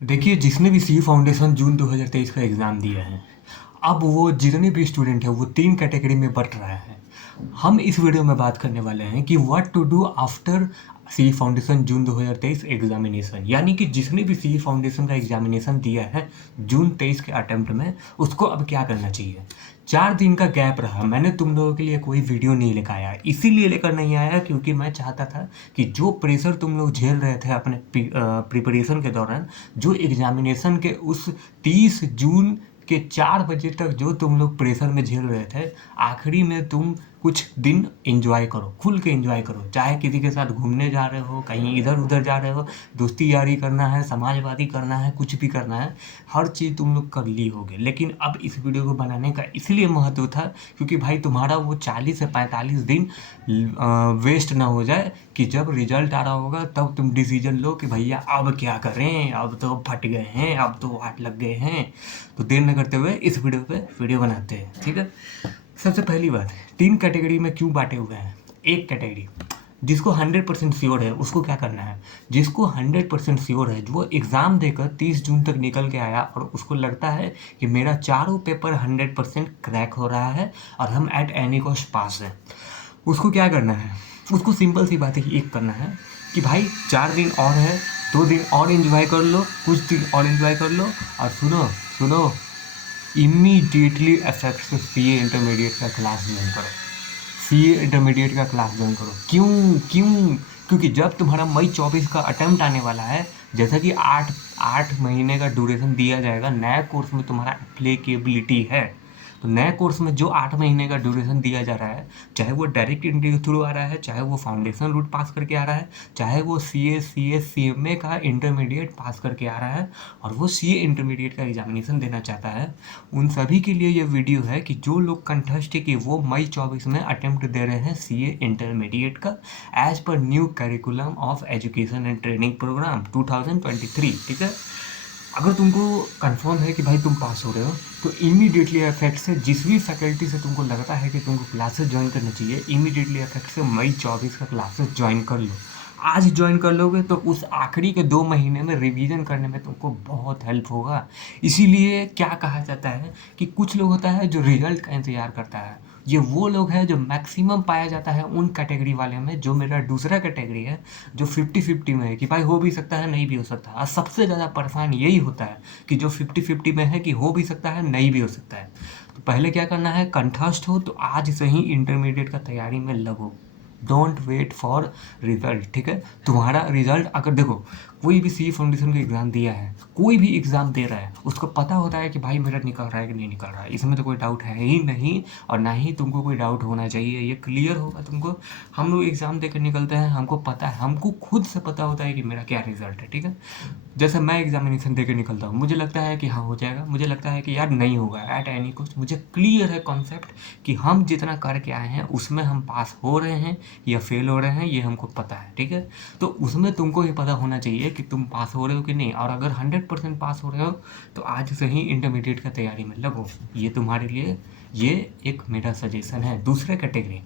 देखिए, जिसने भी सी फाउंडेशन जून 2023 का एग्ज़ाम दिया है, अब वो जितने भी स्टूडेंट हैं वो 3 कैटेगरी में बँट रहा है। हम इस वीडियो में बात करने वाले हैं कि what to do after C foundation June 2023 examination, यानी कि जिसने भी सी फाउंडेशन का एग्ज़ामिनेशन दिया है जून 23 के अटेम्प्ट में, उसको अब क्या करना चाहिए। 4 दिन का गैप रहा, मैंने तुम लोगों के लिए कोई वीडियो नहीं लेकर आया, इसीलिए लेकर नहीं आया क्योंकि मैं चाहता था कि जो प्रेशर तुम लोग झेल रहे थे अपने प्रिपरेशन के दौरान, जो एग्ज़ामिनेशन के उस 30 जून के 4 बजे तक जो तुम लोग प्रेशर में झेल रहे थे, आखिरी में तुम कुछ दिन एंजॉय करो, खुल के एंजॉय करो। चाहे किसी के साथ घूमने जा रहे हो, कहीं इधर उधर जा रहे हो, दोस्ती यारी करना है, समाजवादी करना है, कुछ भी करना है, हर चीज़ तुम लोग कर ली होगे। लेकिन अब इस वीडियो को बनाने का इसलिए महत्व था क्योंकि भाई तुम्हारा वो 40 से 45 दिन वेस्ट ना हो जाए कि जब रिजल्ट आ रहा होगा तब तुम डिसीजन लो कि भैया अब क्या करें, अब तो फट गए हैं, अब तो वाट लग गए हैं। तो देर न करते हुए इस वीडियो पे वीडियो बनाते हैं, ठीक है। सबसे पहली बात, 3 कैटेगरी में क्यों बांटे हुए हैं। एक कैटेगरी जिसको 100% श्योर है उसको क्या करना है। जिसको 100% श्योर है, जो एग्ज़ाम देकर 30 जून तक निकल के आया और उसको लगता है कि मेरा चारों पेपर 100% क्रैक हो रहा है और हम एट एनी कॉस्ट पास हैं, उसको क्या करना है। उसको सिंपल सी बात है एक करना है कि भाई 4 दिन और है, 2 दिन और एंजॉय कर लो, कुछ दिन और एंजॉय कर लो। और सुनो सुनो, इमीडिएटली एफेक्ट से सी ए इंटरमीडिएट का क्लास ज्वाइन करो। सी ए इंटरमीडिएट का क्लास ज्वाइन करो। क्यों क्यों? क्योंकि जब तुम्हारा मई 24 का अटेम्प्ट आने वाला है, जैसा कि 8 महीने का ड्यूरेशन दिया जाएगा, नया कोर्स में तुम्हारा एप्लीकेबिलिटी है। तो नए कोर्स में जो 8 महीने का ड्यूरेशन दिया जा रहा है, चाहे वो डायरेक्ट एंट्री के थ्रू आ रहा है, चाहे वो फाउंडेशन रूट पास करके आ रहा है, चाहे वो CA का इंटरमीडिएट पास करके आ रहा है और वो CA इंटरमीडिएट का एग्जामिनेशन देना चाहता है, उन सभी के लिए ये वीडियो है कि जो लोग कंटेस्ट है कि वो मई 24 में अटेम्प्ट दे रहे हैं CA इंटरमीडिएट का एज पर new curriculum of education and training programme 2023, ठीक है। अगर तुमको कंफर्म है कि भाई तुम पास हो रहे हो, तो इमीडिएटली इफेक्ट से जिस भी फैकल्टी से तुमको लगता है कि तुमको क्लासेस ज्वाइन करना चाहिए, इमीडिएटली इफेक्ट से मई 24 का क्लासेस ज्वाइन कर लो। आज ज्वाइन कर लोगे तो उस आखिरी के 2 महीने में रिवीजन करने में तुमको बहुत हेल्प होगा। इसीलिए क्या कहा जाता है कि कुछ लोग होता है जो रिजल्ट का इंतज़ार करता है, ये वो लोग हैं जो मैक्सिमम पाया जाता है उन कैटेगरी वाले में, जो मेरा दूसरा कैटेगरी है, जो 50-50 में है कि भाई हो भी सकता है नहीं भी हो सकता है। और सबसे ज़्यादा परेशान यही होता है कि जो 50-50 में है कि हो भी सकता है नहीं भी हो सकता है। तो पहले क्या करना है, कंठस्थ हो तो आज से ही इंटरमीडिएट का तैयारी में लगो। डोंट वेट फॉर रिजल्ट, ठीक है। तुम्हारा रिजल्ट अगर देखो, कोई भी सी फाउंडेशन का एग्ज़ाम दिया है, कोई भी एग्ज़ाम दे रहा है, उसको पता होता है कि भाई मेरा निकल रहा है कि नहीं निकल रहा है, इसमें तो कोई डाउट है ही नहीं और ना ही तुमको कोई डाउट होना चाहिए, ये क्लियर होगा तुमको। हम लोग एग्ज़ाम देकर निकलते हैं, हमको पता है, हमको खुद से पता होता है कि मेरा क्या रिजल्ट है, ठीक है। जैसे मैं एग्जामिनेशन देकर निकलता हूँ, मुझे लगता है कि हाँ हो जाएगा, मुझे लगता है कि यार नहीं होगा एट एनी कॉस्ट, मुझे क्लियर है कॉन्सेप्ट कि हम जितना करके आए हैं उसमें हम पास हो रहे हैं या फेल हो रहे हैं, ये हमको पता है, ठीक है। तो उसमें तुमको ही पता होना चाहिए कि तुम पास हो रहे हो कि नहीं, और अगर 100% पास हो रहे हो तो आज से ही इंटरमीडिएट का तैयारी में लगो। ये तुम्हारे लिए ये एक मेरा सजेशन है। दूसरे कैटेगरी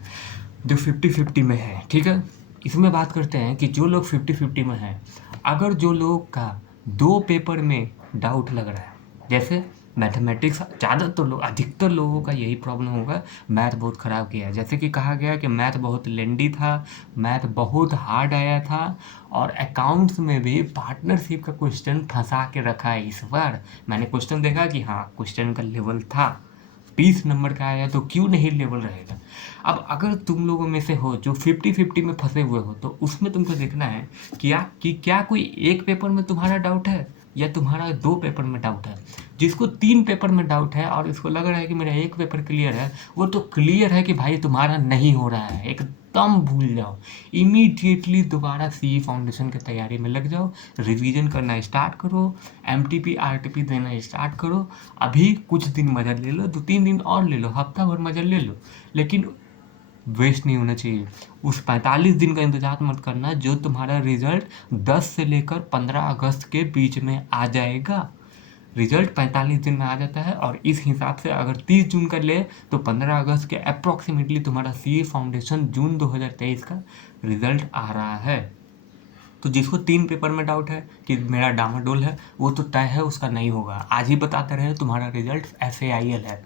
जो 50-50 में है, ठीक है, इसमें बात करते हैं कि जो लोग 50-50 में हैं, अगर जो लोग का 2 पेपर में डाउट लग रहा है, जैसे मैथमेटिक्स, ज़्यादातर लोग, अधिकतर लोगों का यही प्रॉब्लम होगा, मैथ बहुत ख़राब किया है। जैसे कि कहा गया कि मैथ बहुत लेंदी था, मैथ बहुत हार्ड आया था, और अकाउंट्स में भी पार्टनरशिप का क्वेश्चन फंसा के रखा है इस बार। मैंने क्वेश्चन देखा कि हाँ क्वेश्चन का लेवल था, 20 नंबर का आया, तो क्यों नहीं लेवल रहेगा। अब अगर तुम लोगों में से हो जो 50-50 में फंसे हुए हो, तो उसमें तुमको देखना है क्या कोई एक पेपर में तुम्हारा डाउट है या तुम्हारा 2 पेपर में डाउट है। जिसको 3 पेपर में डाउट है और इसको लग रहा है कि मेरा एक पेपर क्लियर है, वो तो क्लियर है कि भाई तुम्हारा नहीं हो रहा है, एकदम भूल जाओ। इमीडिएटली दोबारा सी फाउंडेशन की तैयारी में लग जाओ, रिवीजन करना स्टार्ट करो, MTP RTP देना स्टार्ट करो। अभी कुछ दिन मजा ले लो, 2-3 दिन और ले लो, हफ्ता भर मजा ले लो, लेकिन वेस्ट नहीं होना चाहिए। उस 45 दिन का इंतजार मत करना जो तुम्हारा रिजल्ट 10 से लेकर 15 अगस्त के बीच में आ जाएगा। रिजल्ट 45 दिन में आ जाता है और इस हिसाब से अगर 30 जून का ले तो 15 अगस्त के अप्रॉक्सीमेटली तुम्हारा CA फाउंडेशन जून 2023 का रिजल्ट आ रहा है। तो जिसको 3 पेपर में डाउट है कि मेरा डामाडोल है, वो तो तय है उसका नहीं होगा। आज ही बताते रहे तुम्हारा रिजल्ट FAIL है।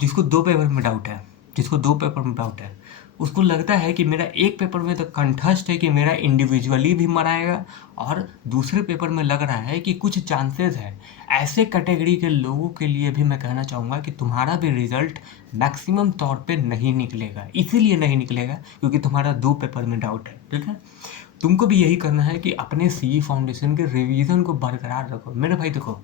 जिसको 2 पेपर में डाउट है, जिसको 2 पेपर में डाउट है, उसको लगता है कि मेरा एक पेपर में तो कंठस्थ है कि मेरा इंडिविजुअली भी मराएगा, और दूसरे पेपर में लग रहा है कि कुछ चांसेस है। ऐसे कैटेगरी के लोगों के लिए भी मैं कहना चाहूँगा कि तुम्हारा भी रिजल्ट मैक्सिमम तौर पे नहीं निकलेगा। इसीलिए नहीं निकलेगा क्योंकि तुम्हारा 2 पेपर में डाउट है, ठीक है। तुमको भी यही करना है कि अपने CE फाउंडेशन के रिवीजन को बरकरार रखो। मेरे भाई देखो,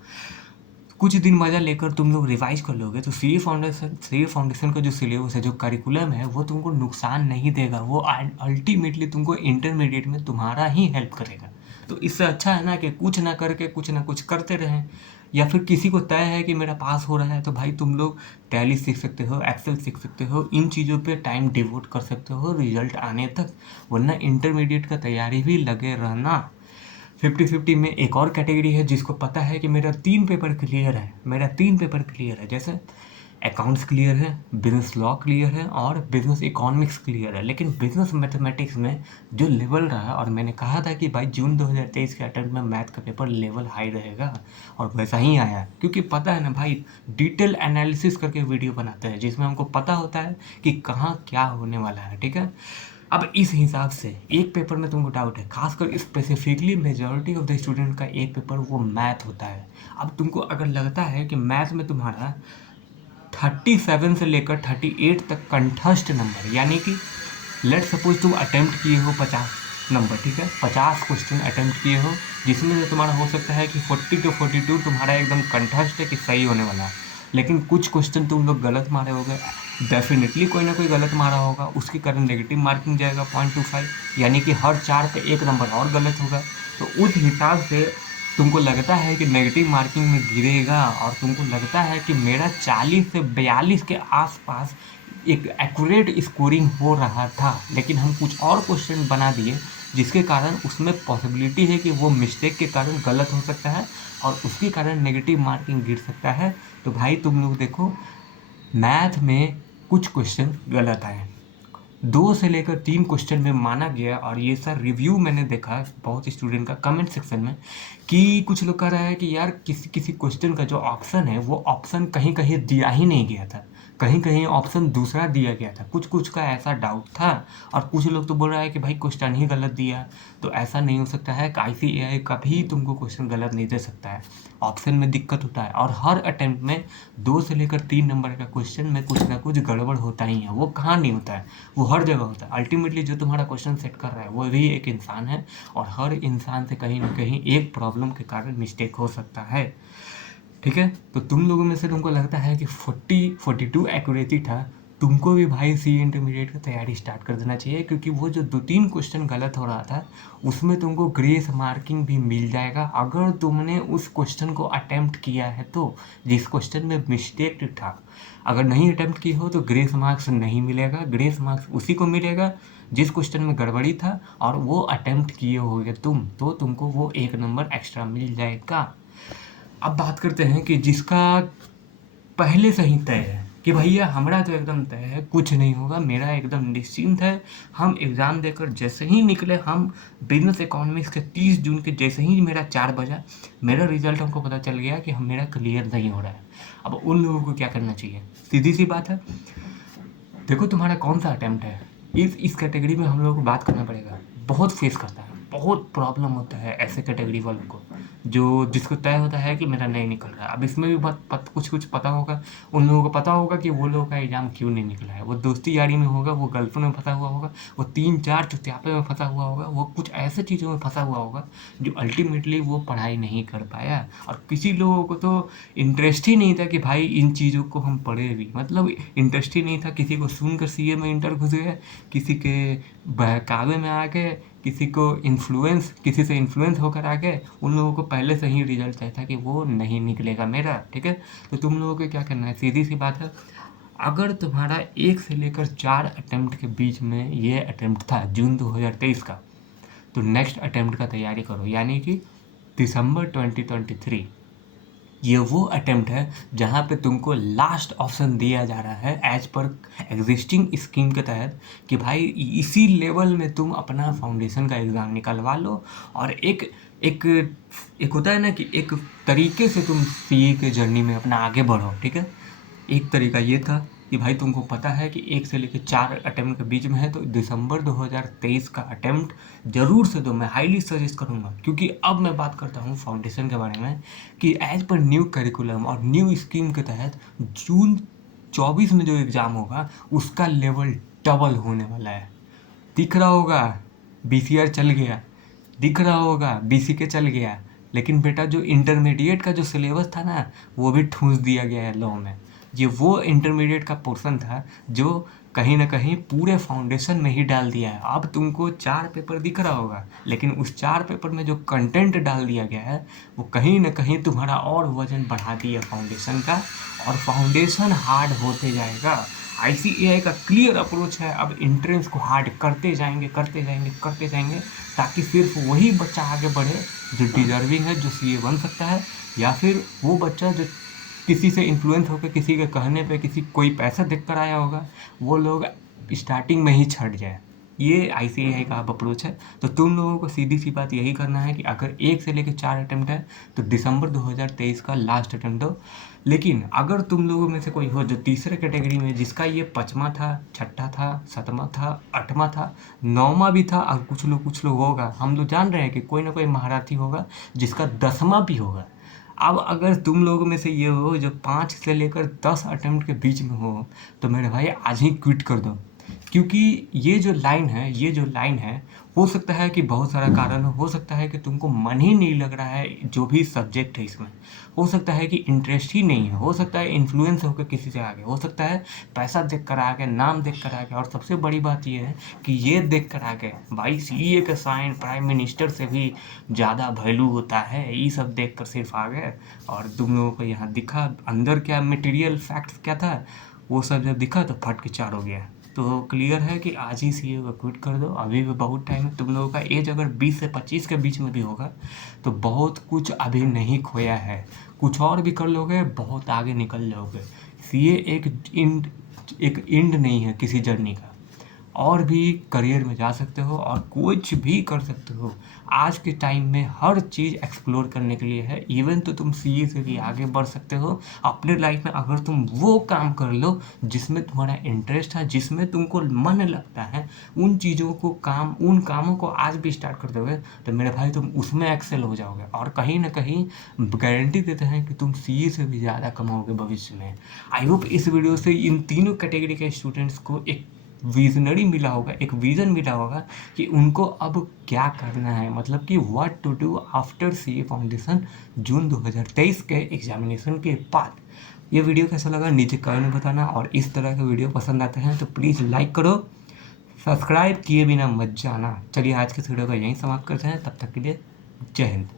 कुछ दिन मज़ा लेकर तुम लोग रिवाइज कर लोगे तो CE फाउंडेशन का जो सिलेबस है, जो करिकुलम है, वो तुमको नुकसान नहीं देगा। वो अल्टीमेटली तुमको इंटरमीडिएट में तुम्हारा ही हेल्प करेगा। तो इससे अच्छा है ना कि कुछ ना करके कुछ ना कुछ करते रहें। या फिर किसी को तय है कि मेरा पास हो रहा है तो भाई तुम लोग टैली सीख सकते हो, एक्सेल सीख सकते हो, इन चीज़ों पे टाइम डिवोट कर सकते हो रिजल्ट आने तक। वरना इंटरमीडिएट का तैयारी भी लगे रहना। 50-50 में एक और कैटेगरी है जिसको पता है कि मेरा 3 पेपर क्लियर है, मेरा 3 पेपर क्लियर है। जैसे अकाउंट्स क्लियर है, बिजनेस लॉ क्लियर है और बिजनेस इकोनॉमिक्स क्लियर है। लेकिन बिजनेस मैथमेटिक्स में जो लेवल रहा है, और मैंने कहा था कि भाई जून 2023 के अटेम्प्ट में मैथ का पेपर लेवल हाई रहेगा, और वैसा ही आया। क्योंकि पता है ना भाई, डिटेल एनालिसिस करके वीडियो बनाते हैं जिसमें हमको पता होता है कि कहाँ क्या होने वाला है, ठीक है। अब इस हिसाब से एक पेपर में तुमको डाउट है, खासकर specifically majority of the student का एक पेपर वो मैथ होता है। अब तुमको अगर लगता है कि मैथ में तुम्हारा 37 से लेकर 38 तक कंठस्थ नंबर, यानी कि लेट सपोज तुम अटेम्प्ट किए हो 50 नंबर, ठीक है, 50 क्वेश्चन अटेम्प्ट किए हो, जिसमें से तुम्हारा हो सकता है कि 40 to 42 तुम्हारा एकदम कंठस्थ है कि सही होने वाला है। लेकिन कुछ क्वेश्चन तुम लोग गलत मारे होगे, डेफिनेटली कोई ना कोई गलत मारा होगा, उसके कारण नेगेटिव मार्किंग जाएगा 0.25, यानी कि हर 4 पे 1 नंबर और गलत होगा। तो उस हिसाब से तुमको लगता है कि नेगेटिव मार्किंग में गिरेगा, और तुमको लगता है कि मेरा 40 से 42 के आसपास एक एक्यूरेट स्कोरिंग हो रहा था, लेकिन हम कुछ और क्वेश्चन बना दिए जिसके कारण उसमें पॉसिबिलिटी है कि वो मिस्टेक के कारण गलत हो सकता है और उसके कारण नेगेटिव मार्किंग गिर सकता है। तो भाई तुम लोग देखो, मैथ में कुछ क्वेश्चन गलत आए, 2 से लेकर 3 क्वेश्चन में माना गया। और ये सर रिव्यू मैंने देखा बहुत स्टूडेंट का कमेंट सेक्शन में, कि कुछ लोग कह रहा है कि यार किसी किसी क्वेश्चन का जो ऑप्शन है वो ऑप्शन कहीं कहीं दिया ही नहीं गया था, कहीं कहीं ऑप्शन दूसरा दिया गया था, कुछ कुछ का ऐसा डाउट था। और कुछ लोग तो बोल रहा है कि भाई क्वेश्चन ही गलत दिया। तो ऐसा नहीं हो सकता है, ICAI कभी तुमको क्वेश्चन गलत नहीं दे सकता है, ऑप्शन में दिक्कत होता है। और हर अटेम्प्ट में 2 से लेकर 3 नंबर का क्वेश्चन में कुछ ना कुछ गड़बड़ होता ही है। वो कहाँ नहीं होता है, वो हर जगह होता है। अल्टीमेटली जो तुम्हारा क्वेश्चन सेट कर रहा है वो भी एक इंसान है, और हर इंसान से कहीं ना कहीं एक प्रॉब्लम के कारण मिस्टेक हो सकता है, ठीक है। तो तुम लोगों में से तुमको लगता है कि 42 एक्यूरेसी था, तुमको भी भाई CE इंटरमीडिएट की तैयारी स्टार्ट कर देना चाहिए, क्योंकि वो जो 2-3 क्वेश्चन गलत हो रहा था उसमें तुमको ग्रेस मार्किंग भी मिल जाएगा अगर तुमने उस क्वेश्चन को अटेम्प्ट किया है तो, जिस क्वेश्चन में मिस्टेक था। अगर नहीं अटेम्प्ट की हो तो ग्रेस मार्क्स नहीं मिलेगा, ग्रेस मार्क्स उसी को मिलेगा जिस क्वेश्चन में गड़बड़ी था और वो अटेम्प्ट किए होगे तुम, तो तुमको वो 1 नंबर एक्स्ट्रा मिल जाएगा। अब बात करते हैं कि जिसका पहले से ही तय है कि भैया हमारा तो एकदम तय है, कुछ नहीं होगा, मेरा एकदम निश्चिंत है, हम एग्ज़ाम देकर जैसे ही निकले, हम बिजनेस इकोनॉमिक्स के 30 जून के जैसे ही मेरा 4 बजा मेरा रिजल्ट हमको पता चल गया कि हम मेरा क्लियर नहीं हो रहा है। अब उन लोगों को क्या करना चाहिए, सीधी सी बात है, देखो तुम्हारा कौन सा अटेम्प्ट है, इस कैटेगरी में हम लोगों को बात करना पड़ेगा। बहुत फेस करता है, बहुत प्रॉब्लम होता है ऐसे कैटेगरी वालों को, जो जिसको तय होता है कि मेरा नहीं निकल रहा है। अब इसमें भी कुछ पता होगा, उन लोगों को पता होगा कि वो लोगों का एग्जाम क्यों नहीं निकला है। वो दोस्ती यारी में होगा, वो गर्लफ्रेंड में फंसा हुआ होगा, वो 3-4 चुतियापे में फंसा हुआ होगा, वो कुछ ऐसे चीज़ों में फंसा हुआ होगा जो अल्टीमेटली वो पढ़ाई नहीं कर पाया। और किसी लोगों को तो इंटरेस्ट ही नहीं था कि भाई इन चीज़ों को हम पढ़े भी, मतलब इंटरेस्ट ही नहीं था। किसी को सुनकर CA में इंटर घुस गए, किसी के बहकावे में आ गए, किसी से इन्फ्लुएंस होकर आ गए। उन लोगों को पहले से ही रिजल्ट तय था कि वो नहीं निकलेगा मेरा, ठीक है। तो तुम लोगों को क्या करना है, सीधी सी बात है, अगर तुम्हारा 1 से लेकर 4 अटेम्प्ट के बीच में ये अटेम्प्ट था जून 2023 का, तो नेक्स्ट अटेम्प्ट का तैयारी करो, यानी कि दिसंबर 2023 ये वो अटेम्प्ट है जहाँ पे तुमको लास्ट ऑप्शन दिया जा रहा है एज पर एग्जिस्टिंग स्कीम के तहत कि भाई इसी लेवल में तुम अपना फाउंडेशन का एग्ज़ाम निकलवा लो और एक एक एक होता है ना कि एक तरीके से तुम सीए के जर्नी में अपना आगे बढ़ो। ठीक है, एक तरीका ये था कि भाई तुमको पता है कि 1 से लेकर 4 अटेम्प्ट के बीच में है, तो दिसंबर 2023 का अटेम्प्ट ज़रूर से दो, मैं हाईली सजेस्ट करूँगा। क्योंकि अब मैं बात करता हूँ फाउंडेशन के बारे में कि एज पर न्यू करिकुलम और न्यू स्कीम के तहत जून 24 में जो एग्ज़ाम होगा उसका लेवल डबल होने वाला है। दिख रहा होगा बीसीआर चल गया, दिख रहा होगा बीसीके चल गया, लेकिन बेटा जो इंटरमीडिएट का जो सिलेबस था ना वो भी ठूंस दिया गया है लॉ में। ये वो इंटरमीडिएट का पोर्शन था जो कहीं ना कहीं पूरे फाउंडेशन में ही डाल दिया है। अब तुमको 4 पेपर दिख रहा होगा, लेकिन उस 4 पेपर में जो कंटेंट डाल दिया गया है वो कहीं ना कहीं तुम्हारा और वजन बढ़ा दिया फाउंडेशन का, और फाउंडेशन हार्ड होते जाएगा। आईसीएआई का क्लियर अप्रोच है, अब एंट्रेंस को हार्ड करते जाएंगे करते जाएंगे करते जाएंगे, ताकि सिर्फ वही बच्चा आगे बढ़े जो डिजर्विंग है, जो सीए बन सकता है, या फिर वो बच्चा जो किसी से इन्फ्लुएंस होकर, किसी के कहने पे, किसी कोई पैसा देख कर आया होगा, वो लोग स्टार्टिंग में ही छट जाए। ये आईसीएआई का अब अप्रोच है। तो तुम लोगों को सीधी सी बात यही करना है कि अगर 1 से लेकर 4 अटेम्प्ट है तो दिसंबर 2023 का लास्ट अटेम्प्ट दो। लेकिन अगर तुम लोगों में से कोई हो जो तीसरे कैटेगरी में, जिसका ये 5वां था, 6ठा था, 7वां था, 8वां था, 9वां भी था, और कुछ लोग होगा, हम लोग जान रहे हैं कि कोई ना कोई महारथी होगा जिसका 10वां भी होगा। अब अगर तुम लोगों में से ये हो जो 5 से लेकर 10 अटेम्प्ट के बीच में हो, तो मेरे भाई आज ही क्विट कर दो। क्योंकि ये जो लाइन है हो सकता है कि बहुत सारा कारण हो सकता है कि तुमको मन ही नहीं लग रहा है जो भी सब्जेक्ट है इसमें, हो सकता है कि इंटरेस्ट ही नहीं है, हो सकता है इन्फ्लुएंस होकर किसी से आगे, हो सकता है पैसा देख कर आगे, नाम देख कर आगे, और सबसे बड़ी बात ये है कि ये देख कर आगे भाई सीए का साइन प्राइम मिनिस्टर से भी ज़्यादा वैल्यू होता है, ये सब देख कर सिर्फ आ गए। और तुम लोगों को यहाँ दिखा अंदर क्या मटेरियल फैक्ट्स क्या था, वो सब जब दिखा तो फट के 4 हो गया। तो क्लियर है कि आज ही सीए को क्विट कर दो, अभी भी बहुत टाइम है। तुम लोगों का एज अगर 20 से 25 के बीच में भी होगा तो बहुत कुछ अभी नहीं खोया है, कुछ और भी कर लोगे बहुत आगे निकल जाओगे। सीए एक एंड नहीं है किसी जर्नी का, और भी करियर में जा सकते हो और कुछ भी कर सकते हो। आज के टाइम में हर चीज़ एक्सप्लोर करने के लिए है, इवन तो तुम सीए से भी आगे बढ़ सकते हो अपने लाइफ में, अगर तुम वो काम कर लो जिसमें तुम्हारा इंटरेस्ट है, जिसमें तुमको मन लगता है, उन चीज़ों को उन कामों को आज भी स्टार्ट कर दोगे तो मेरे भाई तुम उसमें एक्सेल हो जाओगे, और कहीं ना कहीं गारंटी देते हैं कि तुम सीए से भी ज़्यादा कमाओगे भविष्य में। आई होप इस वीडियो से इन तीनों कैटेगरी के स्टूडेंट्स को एक विजनरी मिला होगा, एक विज़न मिला होगा कि उनको अब क्या करना है, मतलब कि what to do after CA foundation June 2023 के एग्जामिनेशन के बाद। ये वीडियो कैसा लगा नीचे कमेंट में बताना, और इस तरह के वीडियो पसंद आते हैं तो प्लीज़ लाइक करो, सब्सक्राइब किए बिना मत जाना। चलिए आज के वीडियो को यहीं समाप्त करते हैं, तब तक के लिए जय हिंद।